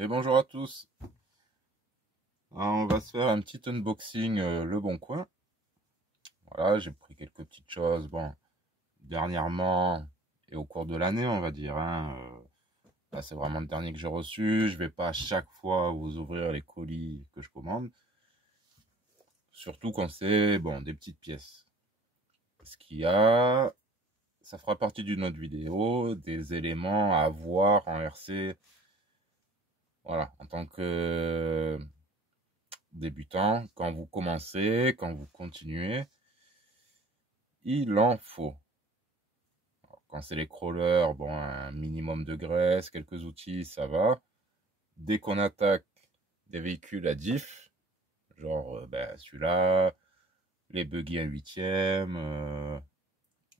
Et bonjour à tous. Alors, on va se faire un petit unboxing Le Bon Coin. Voilà, j'ai pris quelques petites choses. Bon, dernièrement et au cours de l'année, on va dire. Là, c'est vraiment le dernier que j'ai reçu. Je vais pas à chaque fois vous ouvrir les colis que je commande. Surtout quand c'est bon, des petites pièces. Ce qu'il y a, ça fera partie d'une autre vidéo, des éléments à voir en RC. Voilà, en tant que débutant, quand vous commencez, quand vous continuez, il en faut. Alors, quand c'est les crawlers, bon, un minimum de graisse, quelques outils, ça va. Dès qu'on attaque des véhicules à diff, genre celui-là, les buggy à 8e,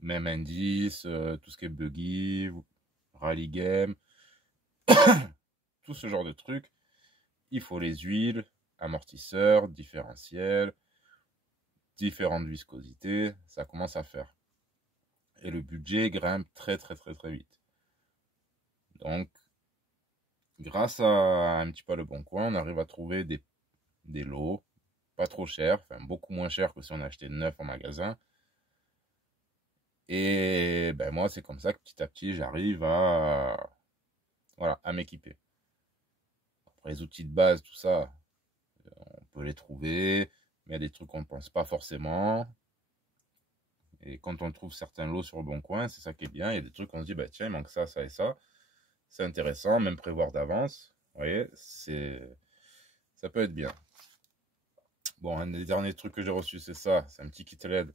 même indice, tout ce qui est buggy, rally game, tout ce genre de trucs, il faut les huiles, amortisseurs, différentiels, différentes viscosités, ça commence à faire. Et le budget grimpe très très très très vite. Donc, grâce à un petit peu Le Bon Coin, on arrive à trouver des lots pas trop chers, enfin beaucoup moins chers que si on achetait neuf en magasin. Et ben moi, c'est comme ça que petit à petit, j'arrive voilà, à m'équiper. Après, les outils de base, tout ça, on peut les trouver, mais il y a des trucs qu'on ne pense pas forcément. Et quand on trouve certains lots sur Le Bon Coin, c'est ça qui est bien. Il y a des trucs qu'on se dit, bah, tiens, il manque ça, ça et ça. C'est intéressant, même prévoir d'avance. Vous voyez, ça peut être bien. Bon, un des derniers trucs que j'ai reçu, c'est ça. C'est un petit kit LED.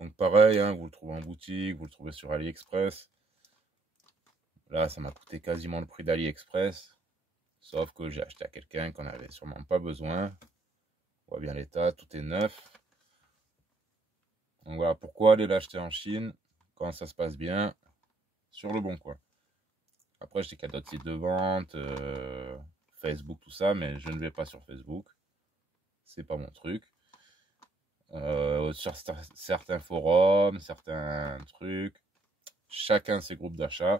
Donc pareil, hein, vous le trouvez en boutique, vous le trouvez sur AliExpress. Là, ça m'a coûté quasiment le prix d'AliExpress. Sauf que j'ai acheté à quelqu'un qu'on n'avait sûrement pas besoin. On voit bien l'état, tout est neuf. Donc voilà, pourquoi aller l'acheter en Chine quand ça se passe bien sur Le Bon Coin. Après, je sais qu'il y a d'autres sites de vente, Facebook, tout ça, mais je ne vais pas sur Facebook. C'est pas mon truc. Sur certains forums, certains trucs, chacun ses groupes d'achat.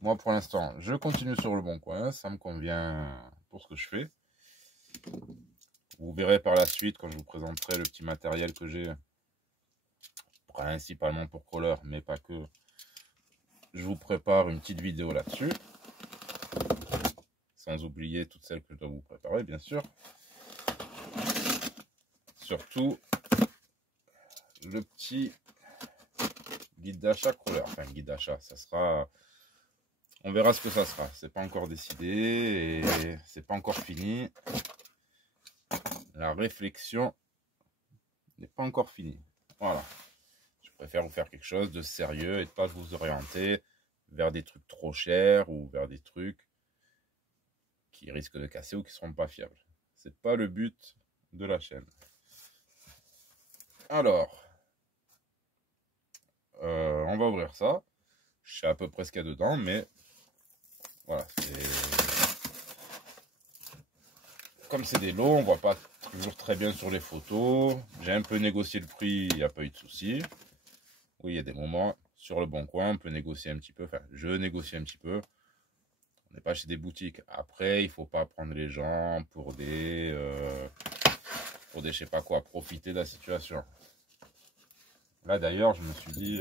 Moi, pour l'instant, je continue sur Le Bon Coin, ça me convient pour ce que je fais. Vous verrez par la suite, quand je vous présenterai le petit matériel que j'ai, principalement pour crawler, mais pas que. Je vous prépare une petite vidéo là-dessus, sans oublier toutes celles que je dois vous préparer, bien sûr. Surtout, le petit guide d'achat crawler, enfin guide d'achat, ça sera... On verra ce que ça sera. C'est pas encore décidé et c'est pas encore fini. La réflexion n'est pas encore finie. Voilà. Je préfère vous faire quelque chose de sérieux et de pas vous orienter vers des trucs trop chers ou vers des trucs qui risquent de casser ou qui seront pas fiables. C'est pas le but de la chaîne. Alors, on va ouvrir ça. Je sais à peu près ce qu'il y a dedans, mais voilà, comme c'est des lots, on voit pas toujours très bien sur les photos. J'ai un peu négocié le prix, il n'y a pas eu de souci. Oui, il y a des moments sur Le Bon Coin, on peut négocier un petit peu. Enfin, je négocie un petit peu. On n'est pas chez des boutiques. Après, il faut pas prendre les gens pour je sais pas quoi, profiter de la situation. Là, d'ailleurs, je me suis dit,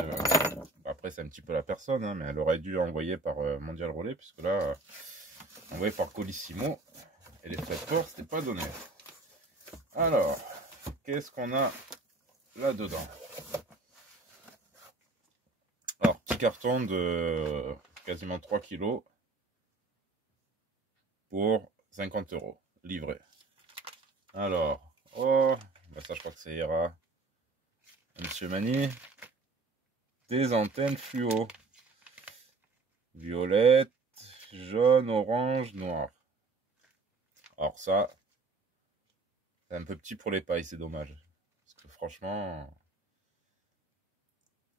après, c'est un petit peu la personne, hein, mais elle aurait dû envoyer par Mondial Relais, puisque là, envoyé par Colissimo, et les frais de port, c'était pas donné. Alors, qu'est-ce qu'on a là-dedans? Alors, petit carton de quasiment 3 kilos pour 50 € livré. Alors, oh, bah ça je crois que ça ira. Monsieur Mani, des antennes fluo. Violette, jaune, orange, noir. Alors ça, c'est un peu petit pour les pailles, c'est dommage. Parce que franchement...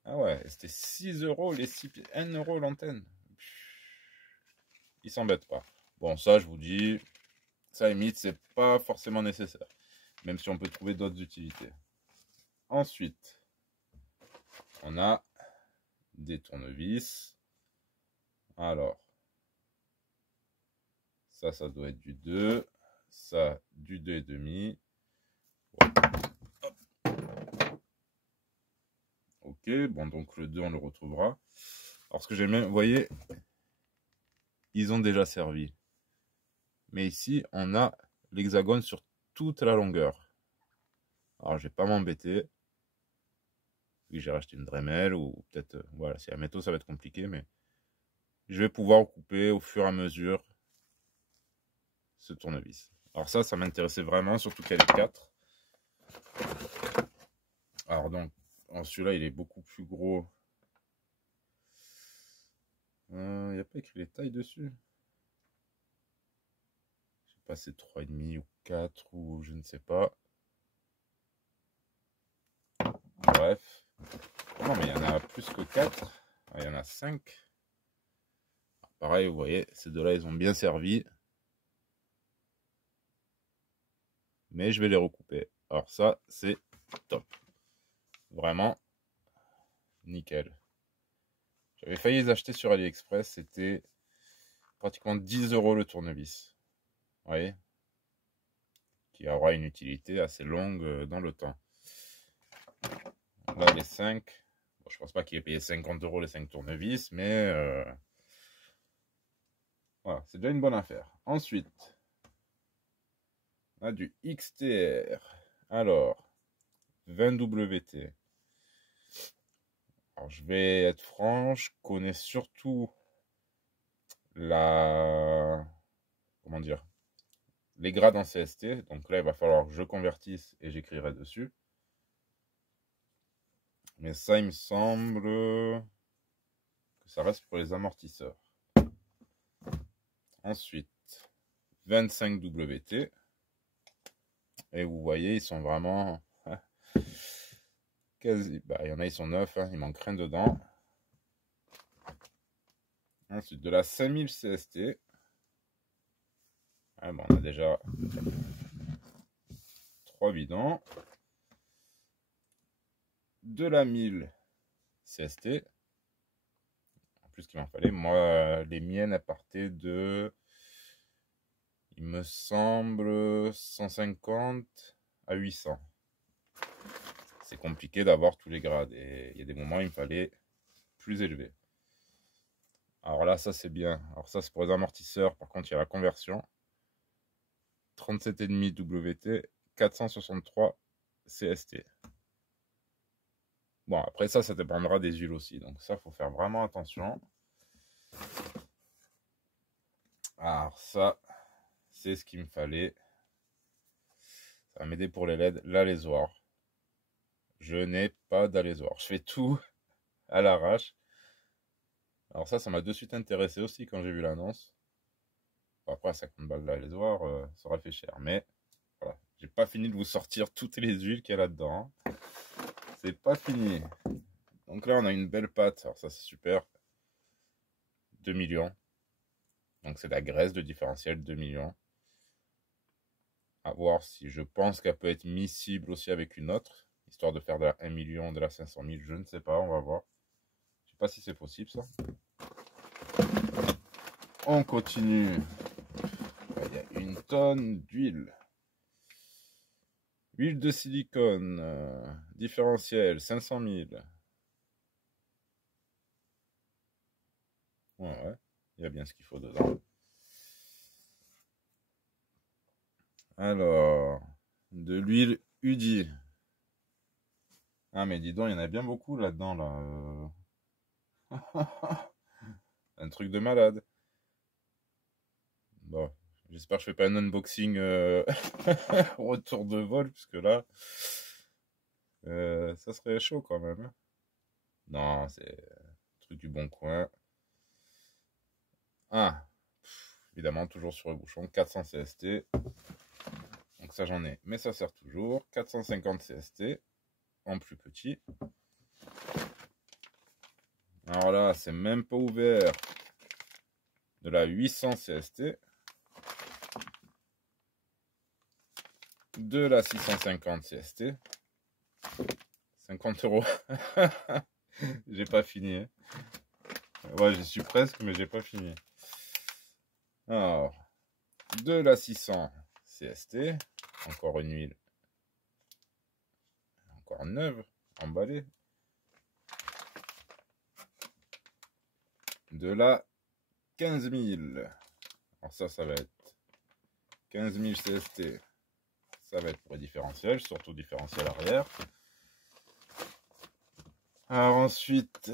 Ah ouais, c'était 6 € les 6 pieds, 1 € l'antenne. Ils s'embêtent pas. Bon, ça je vous dis, ça limite, c'est pas forcément nécessaire. Même si on peut trouver d'autres utilités. Ensuite, on a des tournevis. Alors, Ça doit être du 2. Ça, du 2,5. Ok, bon, donc le 2, on le retrouvera. Alors, ce que j'aime bien, vous voyez, ils ont déjà servi. Mais ici, on a l'hexagone sur toute la longueur. Alors, je vais pas m'embêter. Oui, j'ai racheté une Dremel ou peut-être, voilà, si à métaux, ça va être compliqué, mais je vais pouvoir couper au fur et à mesure ce tournevis. Alors ça m'intéressait vraiment, surtout qu'il y a les 4. Alors donc, celui-là, il est beaucoup plus gros. Il n'y a pas écrit les tailles dessus. Je sais pas, c'est 3,5 ou 4 ou je ne sais pas. Bref. Non, mais il y en a plus que 4. Il y en a 5. Pareil, vous voyez, ces deux-là, ils ont bien servi. Mais je vais les recouper. Alors ça, c'est top. Vraiment, nickel. J'avais failli les acheter sur AliExpress. C'était pratiquement 10 € le tournevis. Vous voyez, qui aura une utilité assez longue dans le temps. Là, les 5. Bon, je pense pas qu'il ait payé 50 € les 5 tournevis, mais voilà, c'est déjà une bonne affaire. Ensuite, on a du XTR. Alors, 20 WT. Alors, je vais être franc, je connais surtout comment dire, les grades en CST. Donc là, il va falloir que je convertisse et j'écrirai dessus. Mais ça, il me semble que ça reste pour les amortisseurs. Ensuite, 25 WT. Et vous voyez, ils sont vraiment quasi. Bah, il y en a, ils sont neufs, hein, il manque rien dedans. Ensuite, de la 5000 CST. Ah, bon, on a déjà 3 bidons. De la 1000 CST. En plus, qu'il m'en fallait. Moi, les miennes, elles partaient de, il me semble, 150 à 800. C'est compliqué d'avoir tous les grades. Et il y a des moments, il me fallait plus élevé. Alors là, ça, c'est bien. Alors ça, c'est pour les amortisseurs. Par contre, il y a la conversion. 37,5 WT, 463 CST. Bon, après ça dépendra des huiles aussi. Donc ça, il faut faire vraiment attention. Alors ça, c'est ce qu'il me fallait. Ça va m'aider pour les LED. L'alésoir. Je n'ai pas d'alésoir. Je fais tout à l'arrache. Alors ça m'a de suite intéressé aussi quand j'ai vu l'annonce. Bon, après, 50 balles l'alésoir, ça aurait fait cher. Mais voilà, j'ai pas fini de vous sortir toutes les huiles qu'il y a là-dedans. C'est pas fini. Donc là, on a une belle pâte. Alors ça, c'est super. 2 millions. Donc c'est la graisse de différentiel 2 millions. À voir si je pense qu'elle peut être miscible aussi avec une autre. Histoire de faire de la 1 million, de la 500 000. Je ne sais pas, on va voir. Je sais pas si c'est possible ça. On continue. Il y a une tonne d'huile. Huile de silicone. Différentiel 500 000. Ouais, il y a bien ce qu'il faut dedans. Alors, de l'huile UDI. Ah, mais dis donc, il y en a bien beaucoup là-dedans, là. Un truc de malade. Bon, j'espère que je fais pas un unboxing retour de vol, puisque là, ça serait chaud quand même. Hein. Non, c'est un truc du bon coin. Ah, évidemment, toujours sur le bouchon, 400 CST. Donc ça, j'en ai, mais ça sert toujours. 450 CST, en plus petit. Alors là, c'est même pas ouvert. De la 800 CST. De la 650 CST. 50 €. J'ai pas fini. Hein. Ouais, j'y suis presque, mais j'ai pas fini. Alors, De la 600 CST. Encore une huile. Encore neuve, emballée. De la 15 000. Alors ça va être 15 000 CST. Ça va être pour les différentiels, surtout différentiel arrière. Alors ensuite,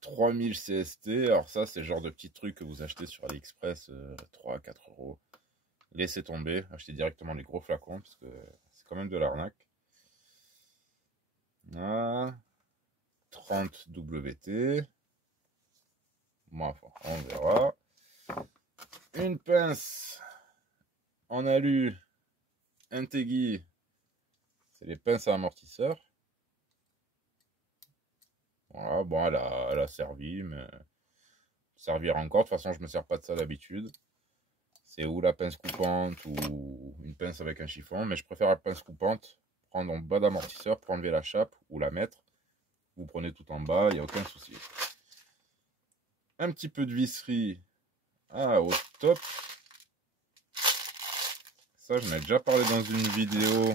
3000 CST. Alors ça, c'est le genre de petit truc que vous achetez sur AliExpress, 3 à 4 euros. Laissez tomber, achetez directement les gros flacons, parce que c'est quand même de l'arnaque. Ah, 30 WT. Bon, enfin, on verra. Une pince en alu Integui. C'est les pinces à amortisseur. Voilà, bon, elle a servi, mais servira encore. De toute façon, je me sers pas de ça d'habitude. C'est ou la pince coupante ou une pince avec un chiffon, mais je préfère la pince coupante. Prendre en bas d'amortisseur pour enlever la chape ou la mettre. Vous prenez tout en bas, il n'y a aucun souci. Un petit peu de visserie. Ah, au top. Ça, je m'en ai déjà parlé dans une vidéo.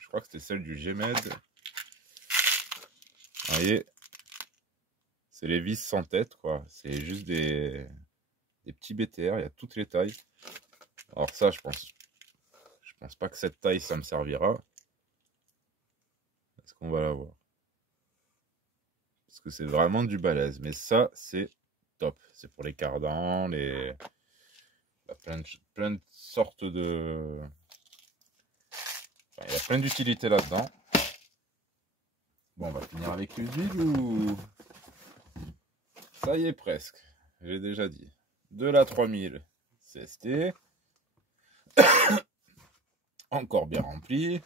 Je crois que c'était celle du GMED. Vous voyez, c'est les vis sans tête, quoi. C'est juste des petits BTR. Il y a toutes les tailles. Alors ça, je pense pas que cette taille, ça me servira. Est-ce qu'on va la voir? Parce que c'est vraiment du balèze. Mais ça, c'est top. C'est pour les cardans, il y a plein de sortes de... Enfin, il y a plein d'utilités là-dedans. Bon, on va finir avec l'huile ou... Ça y est, presque. J'ai déjà dit. De la 3000 CST. Encore bien rempli.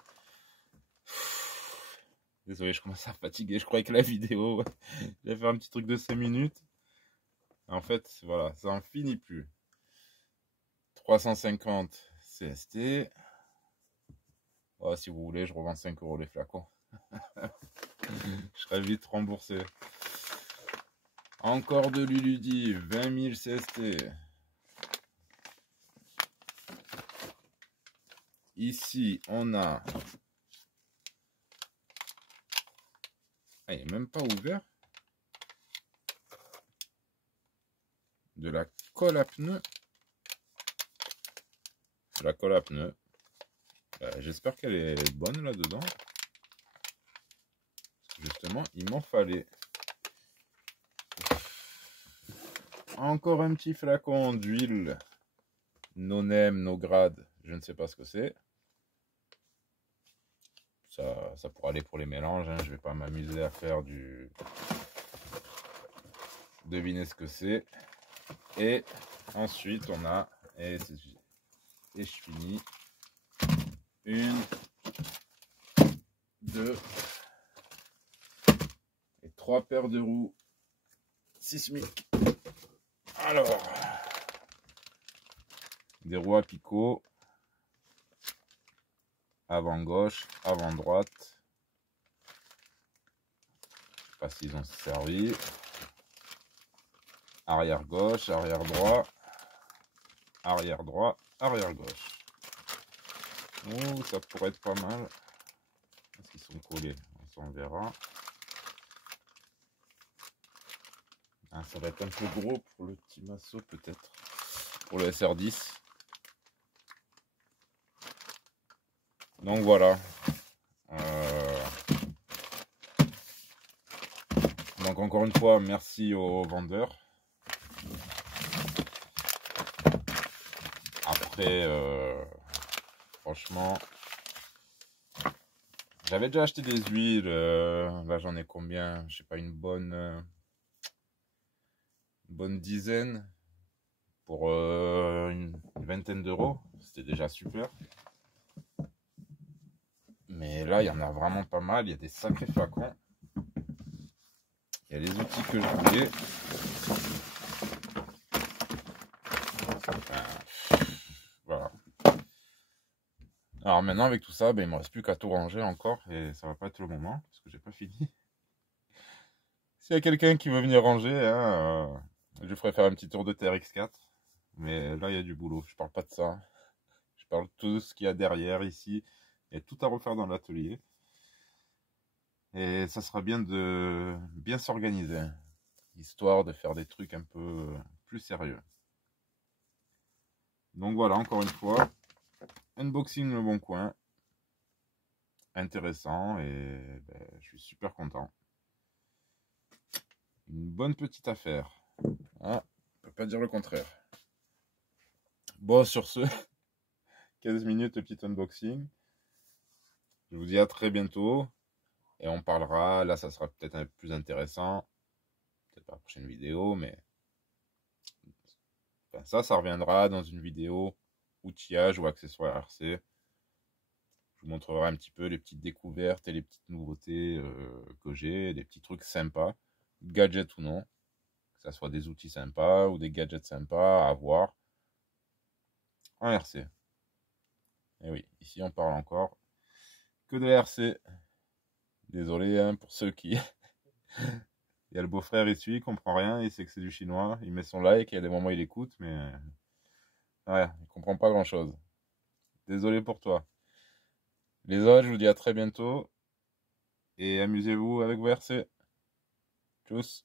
Désolé, je commence à fatiguer. Je croyais que la vidéo, j'allais faire un petit truc de 5 minutes. En fait, voilà, ça en finit plus. 350 CST. Oh, si vous voulez, je revends 5 euros les flacons. Je serai vite remboursé. Encore de l'Uludi, 20 000 CST. Ici, on a... Ah, il n'est même pas ouvert. De la colle à pneus. De la colle à pneus. J'espère qu'elle est bonne là-dedans. Justement, il m'en fallait. Encore un petit flacon d'huile. No name, no grade. Je ne sais pas ce que c'est. Ça pourrait aller pour les mélanges. Hein. Je ne vais pas m'amuser à faire du... Devinez ce que c'est. Et ensuite, on a... Et je finis. 1, 2 et 3 paires de roues sismiques. Alors, des roues à picot. Avant gauche, avant droite. Je sais pas s'ils ont servi. Arrière gauche, arrière droit. Arrière droit, arrière gauche. Oh, ça pourrait être pas mal. Est-ce qu'ils sont collés? On s'en verra. Ah, ça va être un peu gros pour le petit Masso peut-être. Pour le SR10. Donc voilà. Donc encore une fois, merci aux vendeurs. Après, franchement, j'avais déjà acheté des huiles. Là, j'en ai combien? Je sais pas, une bonne dizaine pour une vingtaine d'euros. C'était déjà super. Mais là, il y en a vraiment pas mal. Il y a des sacrés flacons. Il y a les outils que je voulais. Voilà. Alors maintenant, avec tout ça, ben, il me reste plus qu'à tout ranger encore. Et ça va pas être le moment, parce que j'ai pas fini. S'il y a quelqu'un qui veut venir ranger, hein, je ferai faire un petit tour de TRX4. Mais là, il y a du boulot. Je parle pas de ça. Je parle de tout ce qu'il y a derrière ici. Il y a tout à refaire dans l'atelier. Et ça sera bien de bien s'organiser, histoire de faire des trucs un peu plus sérieux. Donc voilà, encore une fois, unboxing Le Bon Coin. Intéressant et ben, je suis super content. Une bonne petite affaire. Ah, on peut pas dire le contraire. Bon, sur ce, 15 minutes de petit unboxing. Je vous dis à très bientôt. Et on parlera, là ça sera peut-être un peu plus intéressant. Peut-être pas la prochaine vidéo, mais enfin, ça reviendra dans une vidéo outillage ou accessoires RC. Je vous montrerai un petit peu les petites découvertes et les petites nouveautés que j'ai, des petits trucs sympas, gadgets ou non, que ce soit des outils sympas ou des gadgets sympas à avoir en RC. Et oui, ici on parle encore que de RC. Désolé hein, pour ceux qui... Il y a le beau-frère ici, il comprend rien, il sait que c'est du chinois, il met son like, il y a des moments où il écoute, mais ouais, il comprend pas grand-chose. Désolé pour toi. Les autres, je vous dis à très bientôt et amusez-vous avec vos RC. Tchuss.